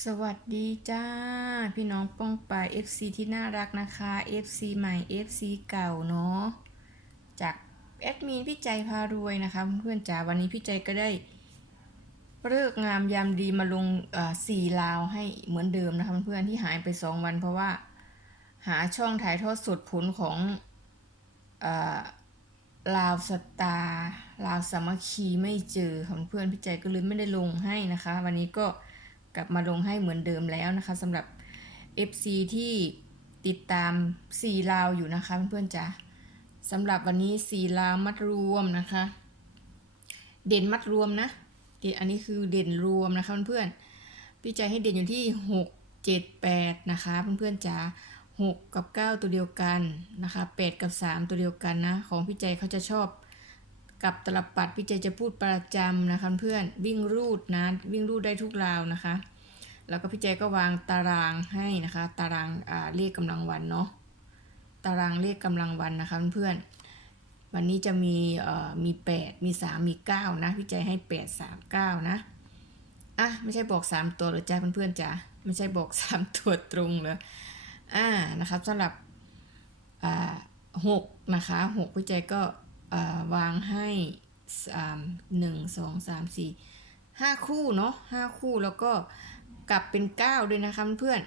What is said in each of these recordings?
สวัสดีจ้า พี่น้องป้องป่าย FC ที่น่ารักนะคะ FC ใหม่ FC เก่าเนาะจากแอดมินพี่ใจพารวยนะคะ เพื่อนจ๋าวันนี้พี่ใจก็ได้เลิกงามยามดีมาลงอ่อสี่ลาวให้เหมือนเดิมนะคะเพื่อนที่หายไปสองวันเพราะว่า หาช่องถ่ายทอดสดผลของอ่อลาวสตาร์ลาวสามัคคีไม่เจอค่ะเพื่อนพี่ใจก็เลยไม่ได้ลงให้นะคะ วันนี้ก็ กลับมาลงให้เหมือนเดิมแล้วนะคะสำหรับ FC ที่ติดตาม4ลาวอยู่นะคะเพื่อนๆจ๋าสำหรับวันนี้4ลาวมัดรวมนะคะ เด่นมัดรวมนะเด่นอันนี้คือเด่นรวมนะคะเพื่อนๆพี่ใจให้เด่นอยู่ที่ 6 7 8 นะคะเพื่อนๆจ๋า6 กับ 9 ตัวเดียวกันนะคะ 8 กับ 3 ตัวเดียวกันนะ ของพี่ใจเขาจะชอบ กับตลับปัดพี่เจจะพูดประจำนะคะเพื่อนวิ่งรูดนะวิ่งรูดได้ทุกราวนะคะ แล้วก็พี่เจก็วางตารางให้นะคะ ตารางาเลขกำลังวันเนาะตารางเลขกำลังวันนะคะเพื่อนวันนี้จะมีเอ่อมี 8 มี 3 มี 9 นะพี่เจให้ 8 3 9 นะอะไม่ใช่บอก 3 ตัวหรือจ้าเพื่อนๆจ้าไม่ใช่บอก 3 ตัวตรงเลยอ่านะครับสำหรับอ่าหกนะคะหกพี่เจก็ วางให้หนึ่งสองสามสี่ห้าคู่เนาะห้าคู่แล้วก็กลับเป็นเก้าด้วยนะคะเพื่อน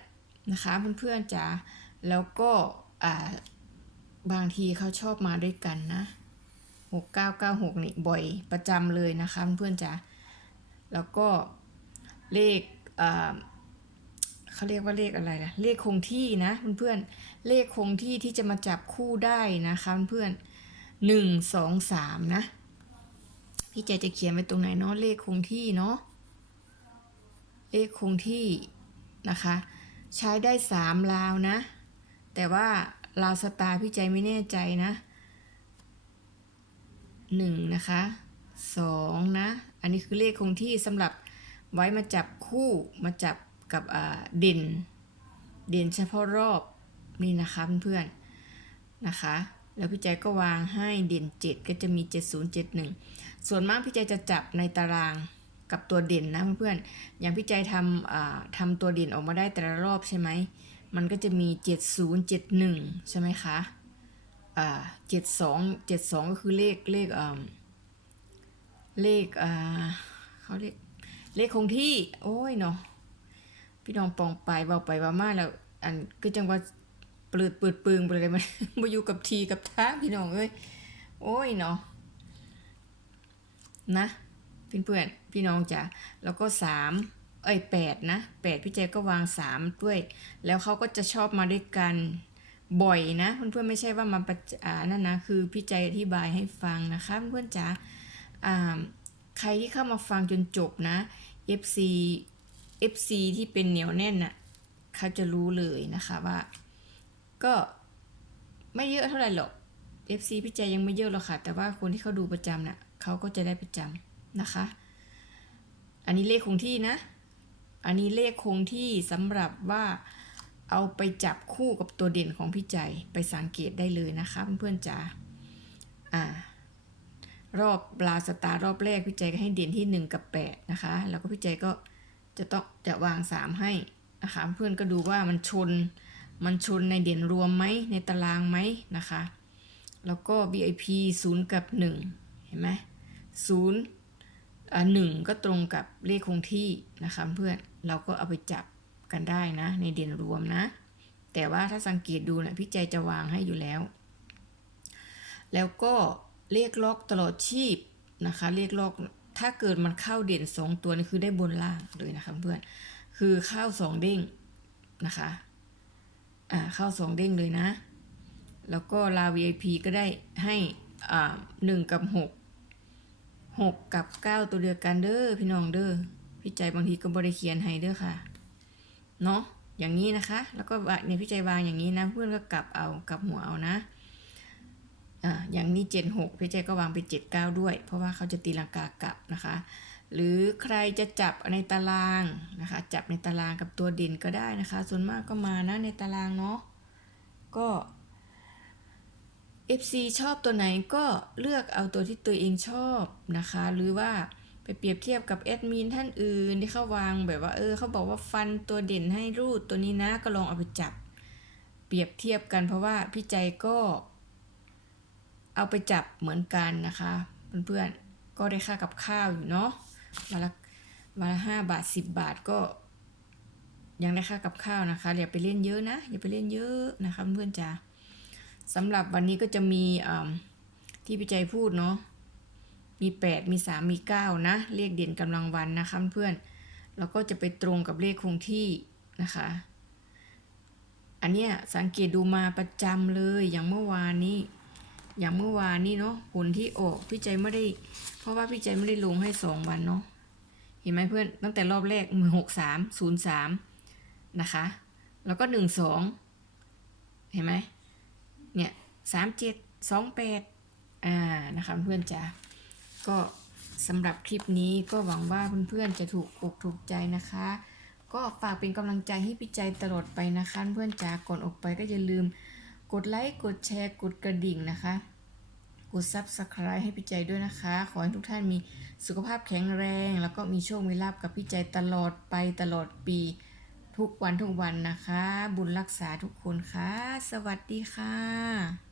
นะคะเพื่อนๆจ๋าแล้วก็บางทีเขาชอบมาด้วยกันนะหกเก้าเก้าหกนี่บ่อยประจำเลยนะคะเพื่อนๆจ๋าแล้วก็เลขเขาเรียกว่าเลขอะไรนะเลขคงที่นะเพื่อนๆเลขคงที่ที่จะมาจับคู่ได้นะคะเพื่อนๆ หนึ่งสองสามนะ พี่ใจจะเขียนไว้ตรงไหนเนาะเลขคงที่เนาะเลขคงที่นะคะ ใช้ได้สามลาวนะ แต่ว่าลาวสตาร์พี่ใจไม่แน่ใจนะหนึ่งนะคะสองนะ อันนี้คือเลขคงที่สำหรับไว้มาจับคู่มาจับกับเด่น เด่นเฉพาะรอบนี่นะคะเพื่อนๆนะคะ แล้วพี่ใจก็วางให้เด่น 7 ก็จะมี 7071 ส่วนมากพี่ใจจะจับในตารางกับตัวเด่นนะเพื่อนๆ อย่างพี่ใจทำทำตัวเด่นออกมาได้แต่ละรอบใช่ไหม มันก็จะมี 7071 ใช่ไหมคะอ่า72 72ก็คือเลขเลขเลขเขาเรียกเลขคงที่ โอ้ยเนาะพี่น้องปองไปเบาไปเบามาแล้ว อันก็จังว่า เปิดเปิดปึงไปเลยมันมาอยู่กับทีกับท้าพี่น้องเอ้ยโอ้ยเนาะนะเพื่อนเพื่อนๆพี่น้องจ้ะแล้วก็สามเอ้ยแปดนะแปดพี่เจก็วางสามด้วย แล้วเขาก็จะชอบมาด้วยกันบ่อยนะเพื่อนเพื่อนๆไม่ใช่ว่ามาประจานั่นนะคือพี่ใจอธิบายให้ฟังนะคะเพื่อนจ๋าอ่าใครที่เข้ามาฟังจนจบนะ FC FC ที่เป็นเหนียวแน่นน่ะเขาจะรู้เลยนะคะว่า ก็ไม่เยอะเท่าไหร่หรอก FC พี่ใจยังไม่เยอะหรอกค่ะ แต่ว่าคนที่เขาดูประจำน่ะเขาก็จะได้ประจำนะคะ อันนี้เลขคงที่นะ อันนี้เลขคงที่สำหรับว่าเอาไปจับคู่กับตัวเด่นของพี่ใจไปสังเกตได้เลยนะคะเพื่อนๆจ๋าอ่ารอบปลาสตาร์รอบแรกพี่ใจก็ให้เด่นที่ 1 กับ 8 นะคะ แล้วก็พี่ใจก็จะต้องจะวาง 3 ให้นะคะเพื่อนก็ดูว่ามันชน มันชนในเด่นรวมไหมในตารางไหมนะคะ แล้วก็ VIP 0 กับ 1 เห็นไหม0อ่าหนึ่งก็ตรงกับเลขคงที่นะคะเพื่อนเราก็เอาไปจับกันได้นะ ในเด่นรวมนะ แต่ว่าถ้าสังเกตดูนะพี่ใจจะวางให้อยู่แล้ว แล้วก็เลขล็อกตลอดชีพนะคะเลขล็อกถ้าเกิดมันเข้าเด่นสองตัวนี่คือได้บนล่างเลยนะคะเพื่อนคือเข้าสองเด้งนะคะ อ่าเข้าสองเด้งเลยนะ แล้วก็ลา VIP ก็ได้ให้อ่าหนึ่งกับหกหกกับเก้าตัวเดียวกันเด้อพี่น้องเด้อพี่ใจบางทีก็บริเขียนให้เด้อค่ะเนาะอย่างนี้นะคะ แล้วก็เนี่ยพี่ใจวางอย่างนี้นะเพื่อนก็กลับเอากลับหัวเอานะอ่าอย่างนี้เจ็ดหกพี่ใจก็วางไปเจ็ดเก้าด้วย เพราะว่าเขาจะตีลังกากลับนะคะ หรือใครจะจับในตารางนะคะ จับในตารางกับตัวเด่นก็ได้นะคะ ส่วนมากก็มานะในตารางเนาะก็ FC ชอบตัวไหนก็เลือกเอาตัวที่ตัวเองชอบนะคะ หรือว่าไปเปรียบเทียบกับแอดมินท่านอื่นที่เขาวางแบบว่าเออเขาบอกว่าฟันตัวเด่นให้รูดตัวนี้นะก็ลองเอาไปจับ เปรียบเทียบกันเพราะว่าพี่ใจก็ เอาไปจับเหมือนกันนะคะ เพื่อนๆก็ได้ค่ากับข้าวอยู่เนาะ วันละวันละห้าบาทสิบบาทก็ยังได้ค่ากับข้าวนะคะอย่าไปเล่นเยอะนะอย่าไปเล่นเยอะนะคะเพื่อนจ๋าสำหรับวันนี้ก็จะมีที่พี่ใจพูดเนาะมีแปดมีสามมีเก้านะ เลขเด่นกำลังวันนะคะเพื่อนแล้วก็จะไปตรงกับเลขคงที่นะคะ อันเนี้ยสังเกตดูมาประจำเลยอย่างเมื่อวานนี้ อย่างเมื่อวานนี้เนาะผลที่ออกพี่ใจไม่ได้ เพราะว่าพี่ใจไม่ได้ลงให้สองวันเนาะเห็นไหมเพื่อนตั้งแต่รอบแรกมือหกสามศูนย์สามนะคะ แล้วก็หนึ่งสองเห็นไหมเนี่ยสามเจ็ดสองแปดอ่านะคะเพื่อนจ๋าก็สำหรับคลิปนี้ก็หวังว่าเพื่อนๆจะถูกอกถูกใจนะคะ ก็ฝากเป็นกำลังใจให้พี่ใจตลอดไปนะคะ เพื่อนจ๋าก่อนออกไปก็อย่าลืม กดไลค์ กดแชร์ กดกระดิ่งนะคะ กด Subscribe ให้พี่ใจด้วยนะคะ ขอให้ทุกท่านมีสุขภาพแข็งแรง แล้วก็มีโชค มีลาบกับพี่ใจตลอดไปตลอดปี ทุกวันทุกวันนะคะ บุญรักษาทุกคนค่ะ สวัสดีค่ะ